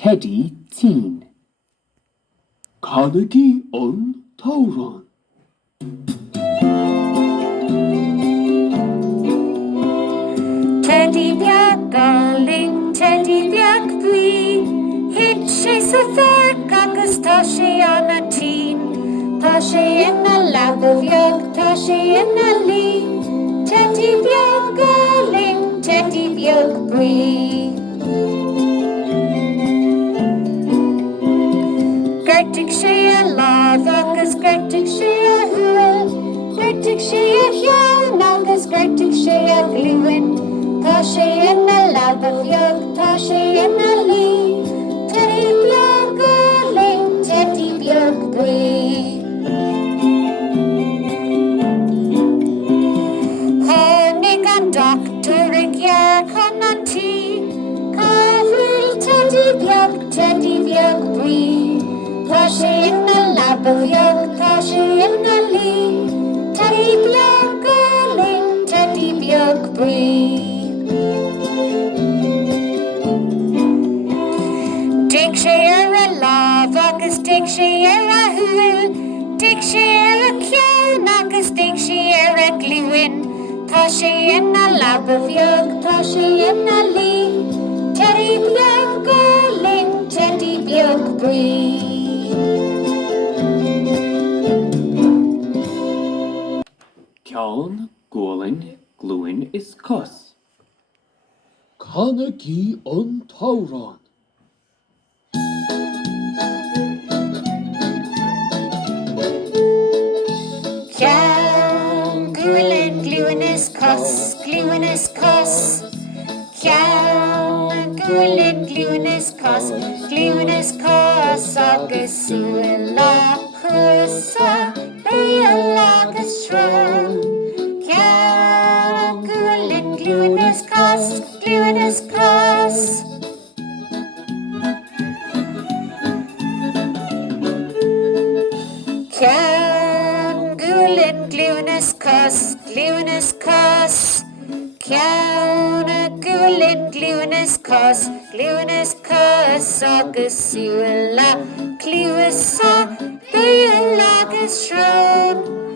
Teidí teen. Carnegie on Tauron. Teidí beag galing, Teidí beag bui. Hit sé sa ferg agus tá sé an a teen. Tá sé ina labbeag, tá sé ina lí. Teidí beag galing, Teidí beag bui. Gertig sé a lád agus gertig sé a huil. Gertig sé a cheann agus gertig sé a gluúin. Tá sé ina labbeag, tá sé ina lí. Teidí beag galing, Teidí beag bui. Hánig an doctor ag ghearr chun an tí. Caithfil Teidí beag bui. Tá sé ina labbeag, tá sé ina lí. Teidí beag galing, Teidí beag bui. Dig sé ar a lád agus dig sé ar a huil. Dig sé ar a ceann agus dig sé ar a gluúin. Tá sé ina labbeag, tá sé ina lí. Teidí beag galing, Teidí beag bui. Ceann gólinn gluúin is cos. Carnegie on Tauron. Ceann gluúin is cos, gluúin is cos. Ceann gluúin is cos, gluúin is cos agus súla chusa béal agus strand. Ceann gluúin is cos, gluúin is cos. Ceann gluúin is cos, gluúin is cos. Ceann gluúin is cos, gluúin is cos agus súla clúasa béal agus strand.